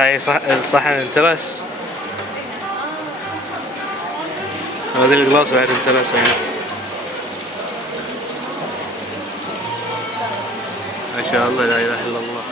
هاي الصحن انترس. هذه الجلاس بعد انترس هنا. ما شاء الله لا اله الا الله.